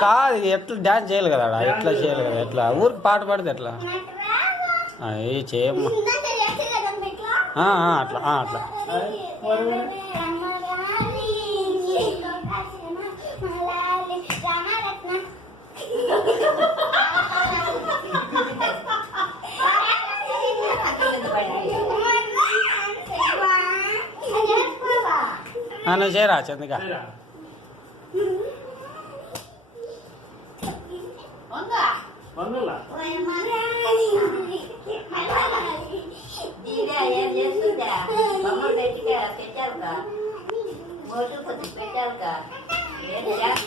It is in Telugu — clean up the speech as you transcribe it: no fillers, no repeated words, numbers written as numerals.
కాదు ఎట్లా డాన్స్ చేయాలి కదా ఎట్లా చేయాలి కదా ఎట్లా ఊరికి పాట పాడితే ఎట్లా అవి చేయమ్మా అట్లా అట్లా నువ్వు చేయరా చందిక పెట్టారు